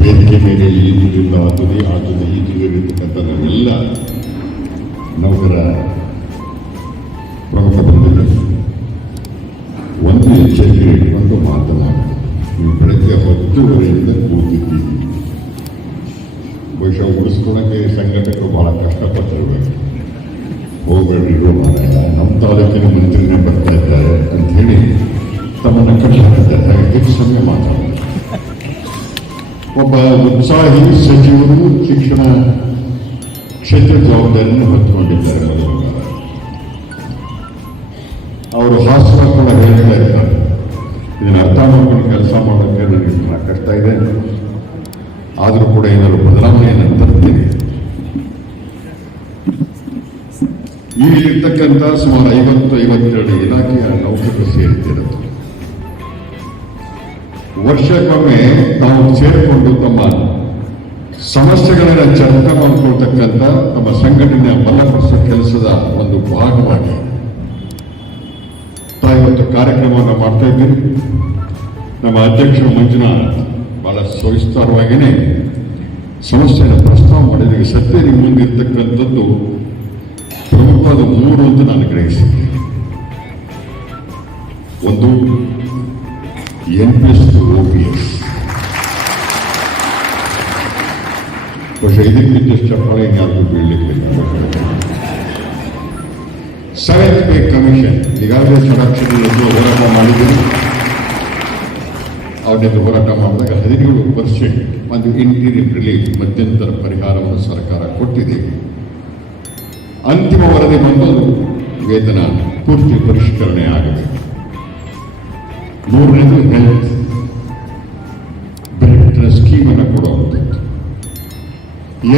ವೇದಿಕೆ ಮೇಲೆ ಈ ಜಿಲ್ಲೆಯಿಂದ ಆ ಜಿಲ್ಲೆ ಈ ಜಿಲ್ಲೆಯಲ್ಲಿರ್ತಕ್ಕಂಥ ನಾವೆಲ್ಲ ನೌಕರ ಪ್ರಮುಖ ಬಂದಿದೆ. ಒಂದು ಎಚ್ಚರಿಕೆ ಒಂದು ಮಾತನಾಡಿ, ನೀವು ಬೆಳಗ್ಗೆ 10:30 ಕೂತಿದ್ದೀವಿ. ಬಹುಶಃ ಉಳಿಸ್ಕೊಳ್ಳೋಕ್ಕೆ ಸಂಘಟಕರು ಬಹಳ ಕಷ್ಟಪಟ್ಟಿರ್ಬೇಕು. ಹೋಗಬೇಡ್ರಿ ನಮ್ಮ ತಾಲೂಕಿನ ಮಂತ್ರಿನೇ ಬರ್ತಾ ಇದ್ದಾರೆ ಅಂತ ಹೇಳಿ ತಮ್ಮನ್ನು ಕಟ್ಟಿದ್ದಾರೆ. ಹೆಚ್ಚು ಸಮಯ ಮಾತಾಡೋದು. ಒಬ್ಬ ಉತ್ಸಾಹಿ ಸಚಿವರು ಶಿಕ್ಷಣ ಕ್ಷೇತ್ರ ಜವಾಬ್ದಾರಿಯನ್ನು ಹೊತ್ತುಕೊಂಡಿದ್ದಾರೆ. ಅವರು ಹಾಸ್ಯ ಕೂಡ ಹೇಳ್ತಾ ಇದ್ದಾರೆ, ಇದನ್ನು ಅರ್ಥ ಮಾಡ್ಕೊಂಡು ಕೆಲಸ ಮಾಡೋಕ್ಕೆ ನನಗೆ ಬಹಳ ಕಷ್ಟ ಇದೆ, ಆದರೂ ಕೂಡ ಏನಾದ್ರು ಬದಲಾವಣೆಯನ್ನು ತರ್ತೀನಿ. ಈಗಿರ್ತಕ್ಕಂಥ ಸುಮಾರು 50-52 ಇಲಾಖೆಯ ನೌಕರರು ಸೇರಿದ್ದಿರುತ್ತೆ. ವರ್ಷಕ್ಕೊಮ್ಮೆ ತಾವು ಸೇರಿಕೊಂಡು ತಮ್ಮ ಸಮಸ್ಯೆಗಳನ್ನು ಚರ್ಚೆ ಮಾಡಿಕೊಳ್ತಕ್ಕಂಥ ನಮ್ಮ ಸಂಘಟನೆಯ ಬಲಪಡಿಸುವ ಕೆಲಸದ ಒಂದು ಭಾಗವಾಗಿ ಇವತ್ತು ಕಾರ್ಯಕ್ರಮವನ್ನು ಮಾಡ್ತಾ ಇದ್ದೀವಿ. ನಮ್ಮ ಅಧ್ಯಕ್ಷರು ಮಂಜುನಾಥ್ ಬಹಳ ಸವಿಸ್ತಾರವಾಗಿಯೇ ಸಮಸ್ಯೆಯನ್ನು ಪ್ರಸ್ತಾವ ಮಾಡಿದಾಗ ಸದ್ಯ ನಿಮ್ಮ ಮುಂದೆ ಇರ್ತಕ್ಕಂಥದ್ದು ಪ್ರಮುಖವಾದ 3 ಅಂತ ನಾನು ಗ್ರಹಿಸಿದ್ದೆ. ಒಂದು NPS to OPS. ಬಹುಶಃ ಇದಕ್ಕಿಂತ ಚಪ್ಪಾಳೆ ಯಾರಿಗೂ ಬೀಳಲಿಕ್ಕಿಲ್ಲ. 7th ಪೇ ಕಮಿಷನ್ ಈಗಾಗಲೇ ಷಡಕ್ಷರದಲ್ಲಿ ಹೋರಾಟ ಮಾಡಿದ್ದೀರಿ. ಅವರಿಂದ ಹೋರಾಟ ಮಾಡಿದಾಗ 17% ಒಂದು ಇಂಟೀರಿಯಂ ರಿಲೀಫ್ ಮಧ್ಯಂತರ ಪರಿಹಾರವನ್ನು ಸರ್ಕಾರ ಕೊಟ್ಟಿದೆ. ಅಂತಿಮ ವರದಿ ಬಂದು ವೇತನ ಪೂರ್ತಿ ಪರಿಷ್ಕರಣೆ ಆಗಿದೆ. 3ನೇದು ಹೆಲ್ತ್ ಬೆನಿಫಿಟ್ ಸ್ಕೀಮ್ ಅನ್ನು ಕೊಡುವಂಥದ್ದು.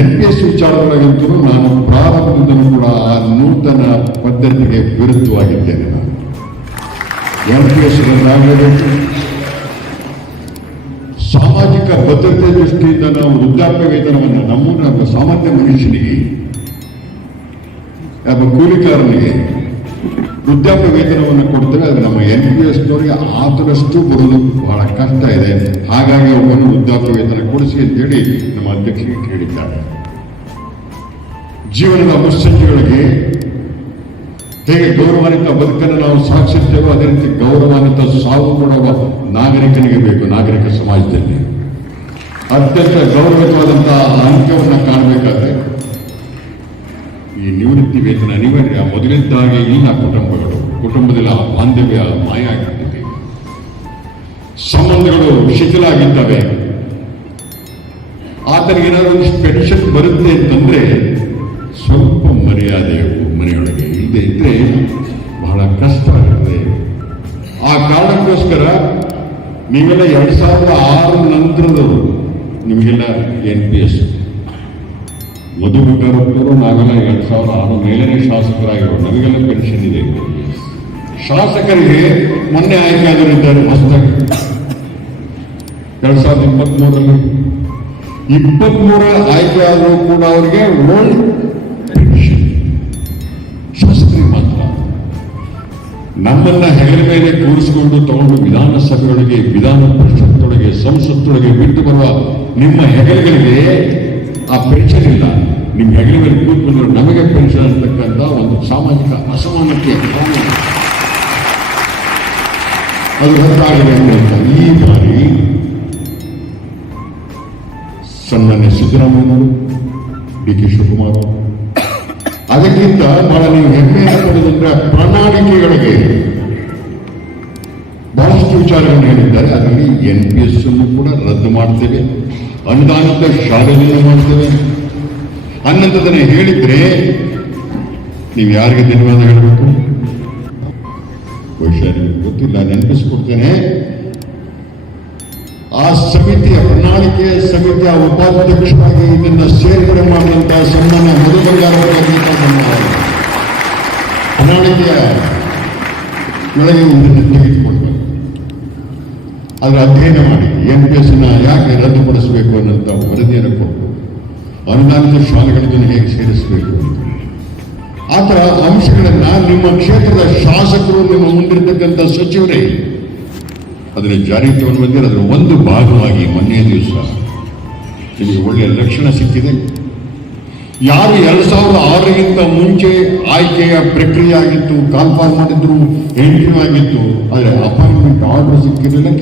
NPS ವಿಚಾರಗಳಂತೂ ನಾನು ಪ್ರಾರಂಭದಿಂದಲೂ ಕೂಡ ಆ ನೂತನ ಪದ್ಧತಿಗೆ ವಿರುದ್ಧವಾಗಿದ್ದೇನೆ. ನಾನು NPS ಆಗಲೇಬೇಕು. ಸಾಮಾಜಿಕ ಭದ್ರತೆ ದೃಷ್ಟಿಯಿಂದ ನಾವು ವೃದ್ಧಾಪ್ಯ ವೇತನವನ್ನು ನಮ್ಮ ಸಾಮಾನ್ಯ ಮನುಷ್ಯನಿಗೆ ಒಬ್ಬ ಕೂಲಿಕಾರನಿಗೆ ವೃದ್ಧಾಪ್ಯ ವೇತನವನ್ನು ಕೊಡ್ತೇವೆ. ಅದು ನಮ್ಮ NPSನವರಿಗೆ ಆತರಷ್ಟು ಬರೋದು ಬಹಳ ಕಷ್ಟ ಇದೆ. ಹಾಗಾಗಿ ಒಬ್ಬನು ವೃದ್ಧಾಪ್ಯ ವೇತನ ಕೊಡಿಸಿ ಅಂತೇಳಿ ನಮ್ಮ ಅಧ್ಯಕ್ಷರಿಗೆ ಕೇಳಿದ್ದಾರೆ. ಜೀವನದ ಮುಸ್ಸಂಜೆಗಳಿಗೆ ಹೇಗೆ ಗೌರವಾನ್ವಿತ ಬದುಕನ್ನು ನಾವು ಸಾಗಿಸುತ್ತೇವೋ ಅದೇ ರೀತಿ ಗೌರವಾನ್ವಿತ ಸಾವು ಕೊಡುವ ನಾಗರಿಕನಿಗೆ ಬೇಕು. ನಾಗರಿಕ ಸಮಾಜದಲ್ಲಿ ಅತ್ಯಂತ ಗೌರವಿತವಾದಂತಹ ಅಂತ್ಯವನ್ನು ಕಾಣಬೇಕಾದ್ರೆ ಈ ನಿವೃತ್ತಿ ವೇತನ ಅನಿವಾರ್ಯ. ಮೊದಲಿದ್ದಾಗೆ ಇಲ್ಲ ಕುಟುಂಬದಲ್ಲಿ ಆ ಬಾಂಧವ್ಯ ಮಾಯ ಆಗಿಬಿಟ್ಟಿದೆ. ಸಂಬಂಧಗಳು ಶಿಥಿಲಾಗಿದ್ದಾವೆ. ಆತನಿಗೆ ಏನಾದರೂ ಒಂದು ಪೆನ್ಷನ್ ಬರುತ್ತೆ ಅಂತಂದ್ರೆ ಸ್ವಲ್ಪ ಮರ್ಯಾದೆ ಮನೆಯೊಳಗೆ ಇಲ್ಲದೆ ಇದ್ರೆ ಬಹಳ ಕಷ್ಟ ಆಗುತ್ತೆ. ಆ ಕಾರಣಕ್ಕೋಸ್ಕರ ನೀವೆಲ್ಲ 2006 ನಂತರದವರು ನಿಮಗೆಲ್ಲ NPS ಮಧುಬಿಕರಪ್ಪರು ನಾವೆಲ್ಲ 2006 ಮೇಲನೇ ಶಾಸಕರಾಗಿರೋ ನಮಗೆಲ್ಲ ಪೆನ್ಷನ್ ಇದೆ. ಶಾಸಕರಿಗೆ ಮೊನ್ನೆ ಆಯ್ಕೆ ಆದವರಿದ್ದಾರೆ ಹೊಸದಾಗಿ 2023ರಲ್ಲಿ 23 ಆಯ್ಕೆ ಆದರೂ ಕೂಡ ಅವರಿಗೆ ಓಲ್ಡ್ ಪೆನ್ಷನ್. ಶಾಸಕರಿಗೆ ಮಾತ್ರ. ನಮ್ಮನ್ನ ಹೆಗಲ ಮೇಲೆ ಕೂರಿಸಿಕೊಂಡು ತಗೊಂಡು ವಿಧಾನಸಭೆಯೊಳಗೆ, ವಿಧಾನ ಪರಿಷತ್ತೊಳಗೆ, ಸಂಸತ್ತೊಳಗೆ ಬಿಟ್ಟು ಬರುವ ನಿಮ್ಮ ಹೆಗಲುಗಳಿಗೆ ಆ ಪೆನ್ಷನ್ ಇಲ್ಲ. ನಿಮ್ಮ ಹೆಗಲ ಮೇಲೆ ಕೂತ್ಕೊಂಡ್ರೆ ನಮಗೆ ಪೆನ್ಷನ್ ಅಂತಕ್ಕಂಥ ಒಂದು ಸಾಮಾಜಿಕ ಅಸಮಾನತೆಯ ಭಾವನೆ ಅದು ಹೊರತಾಗಿದೆ ಅಂತ ಈ ಬಾರಿ ಸನ್ಮಾನ್ಯ ಸಿದ್ದರಾಮಯ್ಯನವರು, DK ಶಿವಕುಮಾರ್ ಅದಕ್ಕಿಂತ ಬಹಳ ನೀವು ಹೆಮ್ಮೆಯನ್ನು ಪಡೆದಂದ್ರೆ ಪ್ರಣಾಳಿಕೆಗಳಿಗೆ ಬಹಳಷ್ಟು ವಿಚಾರಗಳನ್ನು ಹೇಳಿದ್ದಾರೆ. ಅದರಲ್ಲಿ NPS ಅನ್ನು ಕೂಡ ರದ್ದು ಮಾಡ್ತೇವೆ, ಅನುದಾನಿತ ಶಾಲೆಗಳನ್ನು ಮಾಡ್ತೇವೆ ಅನ್ನಂಥದನ್ನು ಹೇಳಿದ್ರೆ ನೀವು ಯಾರಿಗೆ ಧನ್ಯವಾದ ಹೇಳಬೇಕು? ಬಹುಶಃ ನಿಮಗೆ ಗೊತ್ತಿಲ್ಲ, ನೆನಪಿಸ್ಕೊಡ್ತೇನೆ. ಆ ಸಮಿತಿಯ ಪ್ರಣಾಳಿಕೆಯ ಸಮಿತಿಯ ಉಪಾಧ್ಯಕ್ಷರಾಗಿ ಇದನ್ನು ಸೇರ್ಪಡೆ ಮಾಡಿದಂತಹ ಸನ್ಮಾನ್ಯ ಪ್ರಣಾಳಿಕೆಯ ಒಳಗೆ ಇದನ್ನು ತೆಗೆದುಕೊಂಡು ಅದರ ಅಧ್ಯಯನ ಮಾಡಿ NPSನ ಯಾಕೆ ರದ್ದುಪಡಿಸಬೇಕು ಅನ್ನೋಂಥ ವರದಿಯನ್ನು ಕೊಟ್ಟು ಅನುದಾನಿತ ಶಾಲೆಗಳನ್ನು ಹೇಗೆ ಸೇರಿಸಬೇಕು ಆ ಥರ ಅಂಶಗಳನ್ನ ನಿಮ್ಮ ಕ್ಷೇತ್ರದ ಶಾಸಕರು, ನಿಮ್ಮ ಮುಂದಿರತಕ್ಕಂಥ ಸಚಿವರೇ ಅದನ್ನು ಜಾರಿಗೆ ತಗೊಂಡು ಬಂದಿರೋ ಅದರ ಒಂದು ಭಾಗವಾಗಿ ಮೊನ್ನೆ ದಿವಸ ನಿಮಗೆ ಒಳ್ಳೆಯ ಲಕ್ಷಣ ಸಿಕ್ಕಿದೆ. ಯಾರು 2006ಗಿಂತ ಮುಂಚೆ ಆಯ್ಕೆಯ ಪ್ರಕ್ರಿಯೆ ಆಗಿತ್ತು, ಕಾಲ್ಫಾರ್ಮ್ ಮಾಡಿದ್ರು, ಎಂಟ್ರಿ ಆಗಿತ್ತು, ಆದರೆ ಅಪಾಯಿಂಟ್ಮೆಂಟ್ ಆರ್ಡರ್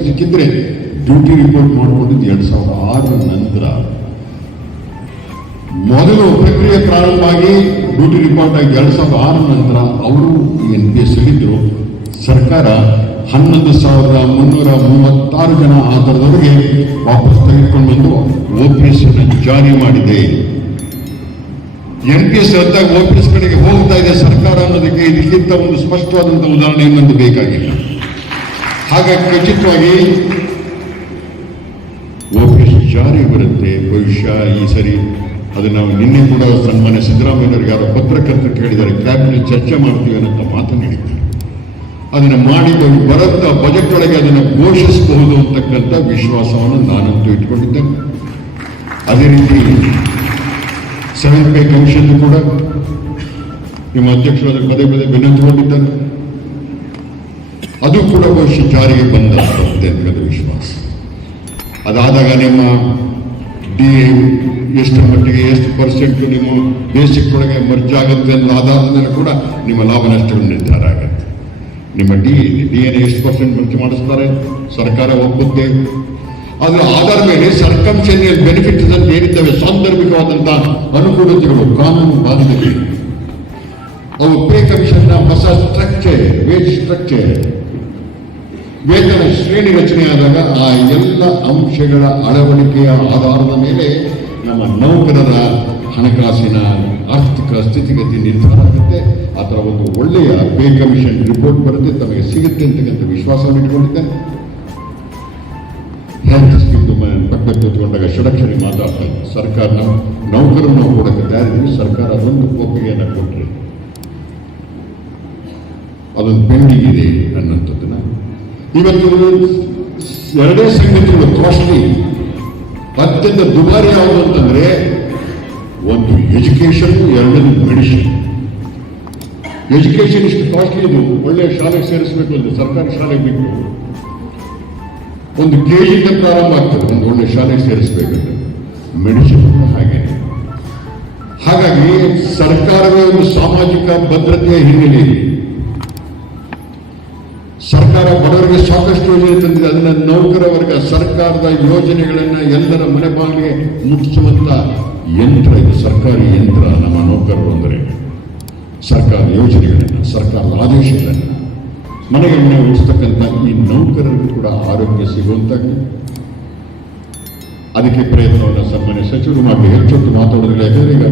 ಸಿಕ್ಕಿದ್ರೆ ಡ್ಯೂಟಿ ರಿಪೋರ್ಟ್ ಮಾಡಿಕೊಂಡಿದ್ದು 2006 ನಂತರ. ಮೊದಲು ಪ್ರಕ್ರಿಯೆ ಪ್ರಾರಂಭ ಆಗಿ ಡ್ಯೂಟಿ ರಿಪೋರ್ಟ್ ಆಗಿ 2006 ನಂತರ ಅವರು NPS ಇದ್ದರು. ಸರ್ಕಾರ 11,336 ಜನ ಆ ಥರದವರಿಗೆ ವಾಪಸ್ ತೆಗೆದುಕೊಂಡು ಬಂದು OPS ಅನ್ನು ಜಾರಿ ಮಾಡಿದೆ. NPS ರದ್ದಾಗಿ OPS ಕಡೆಗೆ ಹೋಗ್ತಾ ಇದೆ ಸರ್ಕಾರ ಅನ್ನೋದಕ್ಕೆ ಇದಕ್ಕಿಂತ ಒಂದು ಸ್ಪಷ್ಟವಾದಂತಹ ಉದಾಹರಣೆ ಇನ್ನೊಂದು ಬೇಕಾಗಿಲ್ಲ. ಹಾಗಾಗಿ ಖಚಿತವಾಗಿ OPS ಜಾರಿ ಬರುತ್ತೆ ಭವಿಷ್ಯ ಈ ಸರಿ. ಅದು ನಾವು ನಿನ್ನೆ ಕೂಡ ಸನ್ಮಾನ್ಯ ಸಿದ್ದರಾಮಯ್ಯನವರಿಗೆ ಯಾರೋ ಪತ್ರಕರ್ತರು ಕೇಳಿದ್ದಾರೆ, ಕ್ಯಾಬಿನೆಟ್ ಚರ್ಚೆ ಮಾಡ್ತೀವಿ ಅನ್ನೋ ಮಾತನ್ನು ಹೇಳಿದ್ದಾರೆ. ಅದನ್ನು ಮಾಡಿದ ಬರುತ್ತಾ ಬಜೆಟ್ ಒಳಗೆ ಅದನ್ನು ಘೋಷಿಸಬಹುದು ಅಂತಕ್ಕಂಥ ವಿಶ್ವಾಸವನ್ನು ನಾನಂತೂ ಇಟ್ಕೊಂಡಿದ್ದೇನೆ. ಅದೇ ರೀತಿ 7th ಪೇ ಕಮಿಷನ್ ಕೂಡ ನಿಮ್ಮ ಅಧ್ಯಕ್ಷರು ಅದನ್ನು ಪದೇ ಪದೇ ವಿನಂತಿಕೊಂಡಿದ್ದಾರೆ. ಅದು ಕೂಡ ಬಹುಶಃ ಜಾರಿಗೆ ಬಂದಿದೆ ಅಂತಕ್ಕಂಥ ವಿಶ್ವಾಸ. ಅದಾದಾಗ ನಿಮ್ಮ DA ಎಷ್ಟು ಮಟ್ಟಿಗೆ ಎಷ್ಟು ಪರ್ಸೆಂಟ್ ನಿಮ್ಮ ಬೇಸಿಕ್ ಒಳಗೆ ಮರ್ಜ್ ಆಗುತ್ತೆ ಅನ್ನೋ ಆಧಾರದ ಮೇಲೆ ಕೂಡ ನಿಮ್ಮ ಲಾಭ ನಷ್ಟಗಳು ನಿರ್ಧಾರ ಆಗುತ್ತೆ. ನಿಮ್ಮ DA ಎಷ್ಟು ಪರ್ಸೆಂಟ್ ಮರ್ಜ್ ಮಾಡಿಸ್ತಾರೆ ಸರ್ಕಾರ ಒಪ್ಪುತ್ತೆ. ಅದರ ಆಧಾರ ಮೇಲೆ ಸರ್ಕಮ್ಸ್ಟೆನ್ಷಿಯಲ್ ಬೆನಿಫಿಟ್ಸ್ ಅಂತ ಏನಿದ್ದಾವೆ, ಸಾಂದರ್ಭಿಕವಾದಂತಹ ಅನುಕೂಲತೆಗಳು ಕಾನೂನು ಬಾಧ್ಯತೆ, ಅವು ಪೇ ಕಮಿಷನ್ನ ಹೊಸ ಸ್ಟ್ರಕ್ಚರ್, ವೇಜ್ ಸ್ಟ್ರಕ್ಚರ್, ವೇತನ ಶ್ರೇಣಿ ರಚನೆ ಆದಾಗ ಆ ಎಲ್ಲ ಅಂಶಗಳ ಅಳವಡಿಕೆಯ ಆಧಾರದ ಮೇಲೆ ನಮ್ಮ ನೌಕರರ ಹಣಕಾಸಿನ ಆರ್ಥಿಕ ಸ್ಥಿತಿಗತಿ ನಿರ್ಧಾರ ಆಗುತ್ತೆ. ಆ ಥರ ಒಂದು ಒಳ್ಳೆಯ ಪೇ ಕಮಿಷನ್ ರಿಪೋರ್ಟ್ ಬರುತ್ತೆ, ತಮಗೆ ಸಿಗುತ್ತೆ ಅಂತಕ್ಕಂಥ ವಿಶ್ವಾಸವನ್ನು ಇಟ್ಕೊಂಡಿದ್ದೇನೆ. ಹೆಲ್ತ್ ಸ್ಕೀಮ್ ಪಕ್ಕ ಕೂತ್ಕೊಂಡಾಗ ಷಡಕ್ಷರಿ ಮಾತಾಡ್ತಾ ಇದ್ದೆ. ಸರ್ಕಾರ ನೌಕರರು ನಾವು ಕೊಡಕ್ಕೆ ತಯಾರಿದ್ದೀವಿ, ಸರ್ಕಾರ ಅದೊಂದು ಒಪ್ಪಿಗೆಯನ್ನು ಕೊಟ್ಟರೆ ಅದೊಂದು ಪೆಂಡಿಂಗ್ ಇದೆ ಅನ್ನೋಂಥದ್ದನ್ನ ಇವತ್ತು ಎರಡೇ ಸಂಗತಿಗಳು ಕಾಸ್ಟ್ಲಿ, ಅತ್ಯಂತ ದುಬಾರಿ ಯಾವುದು ಅಂತಂದ್ರೆ ಒಂದು ಎಜುಕೇಶನ್, ಎರಡನೇದು ಮೆಡಿಸಿನ್. ಎಜುಕೇಶನ್ ಇಷ್ಟು ಕಾಸ್ಟ್ಲಿ, ಇದು ಒಳ್ಳೆಯ ಶಾಲೆಗೆ ಸೇರಿಸಬೇಕು, ಒಂದು ಸರ್ಕಾರಿ ಶಾಲೆಗೆ ಬಿಟ್ಟು ಒಂದು ಕೆಜಿಯಿಂದ ಪ್ರಾರಂಭ ಆಗ್ತದೆ ಒಂದು ಒಳ್ಳೆ ಶಾಲೆಗೆ ಸೇರಿಸಬೇಕಂದ್ರೆ. ಮೆಡಿಸಿನ್ ಹಾಗೆ. ಹಾಗಾಗಿ ಸರ್ಕಾರವೇ ಒಂದು ಸಾಮಾಜಿಕ ಭದ್ರತೆಯ ಹಿನ್ನೆಲೆ ಇದೆ. ಸರ್ಕಾರ ಬಡವರಿಗೆ ಸಾಕಷ್ಟು ಯೋಜನೆ ತಂದಿದೆ. ಅದನ್ನ ನೌಕರ ವರ್ಗ ಸರ್ಕಾರದ ಯೋಜನೆಗಳನ್ನ ಎಲ್ಲರ ಮನೆ ಬಾಗಿಲಿಗೆ ಮುಟ್ಟಿಸುವಂತ ಯಂತ್ರ ಇದು, ಸರ್ಕಾರಿ ಯಂತ್ರ. ನಮ್ಮ ನೌಕರರು ಅಂದರೆ ಸರ್ಕಾರದ ಯೋಜನೆಗಳನ್ನ, ಸರ್ಕಾರದ ಆದೇಶಗಳನ್ನ ಮನೆಗೆ ಮನೆ ಉಳಿಸ್ತಕ್ಕಂಥ ಈ ನೌಕರರಿಗೂ ಕೂಡ ಆರೋಗ್ಯ ಸಿಗುವಂತಾಗಿ ಅದಕ್ಕೆ ಪ್ರಯತ್ನವನ್ನು ಸನ್ಮಾನ್ಯ ಸಚಿವರು ಮಾಡಿ ಹೆಚ್ಚೊತ್ತು ಮಾತಾಡೋದಿಲ್ಲ. ಯಾಕಂದ್ರೆ ಈಗ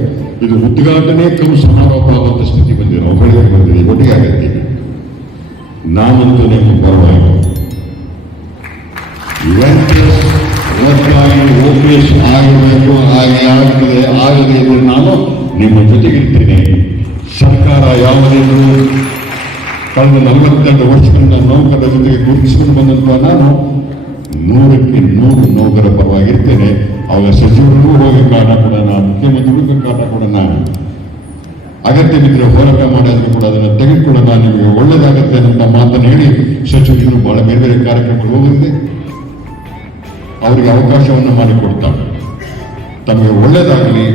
ಇದು ಉದ್ಘಾಟನೆ ಕಮ್ ಸಮಾರೋಪ ಆಗುವಂಥ ಸ್ಥಿತಿ ಬಂದಿದೆ, ಅವುಗಳಿಗೆ ಬಂದಿದೆ, ಒಟ್ಟಿಗೆ ಆಗತ್ತೆ. ನಾನಂತೂ ನಿಮ್ಮ ಪರವಾಗಿ OPS ಆಗಬೇಕು, ಹಾಗೆ ಆಗ್ತದೆ, ಆಗದೆ ಇದ್ರೆ ನಾನು ನಿಮ್ಮ ಜೊತೆಗಿರ್ತೀನಿ. ಸರ್ಕಾರ ಯಾವುದೇನು ಕಳೆದ 42 ವರ್ಷಗಳಿಂದ ನೌಕರರ ಜೊತೆಗೆ ಗುರುತಿಸಿಕೊಂಡು ಬಂದಂತ ನಾನು 100ಕ್ಕೆ 100 ನೌಕರ ಪರವಾಗಿರ್ತೇನೆ. ಅವಾಗ ಸಚಿವರಿಗೂ ಹೋಗಿ ಕಾಟ ಕೊಡೋಣ, ಮುಖ್ಯಮಂತ್ರಿಗಳಿಗೂ ಕಾಟ ಕೊಡೋಣ, ಅಗತ್ಯ ಬಿದ್ದರೆ ಹೋರಾಟ ಮಾಡೋದನ್ನು ಕೂಡ ಅದನ್ನು ತೆಗೆದುಕೊಳ್ಳೋಣ, ನಿಮಗೆ ಒಳ್ಳೇದಾಗತ್ತೆ ಅಂತ ಮಾತನ್ನು ಹೇಳಿ ಸಚಿವರು ಬಹಳ ಬೇರೆ ಬೇರೆ ಕಾರ್ಯಕ್ರಮಗಳು ಹೋಗಿದೆ, ಅವರಿಗೆ ಅವಕಾಶವನ್ನು ಮಾಡಿಕೊಡ್ತಾರೆ. ತಮಗೆ ಒಳ್ಳೇದಾಗಲಿ,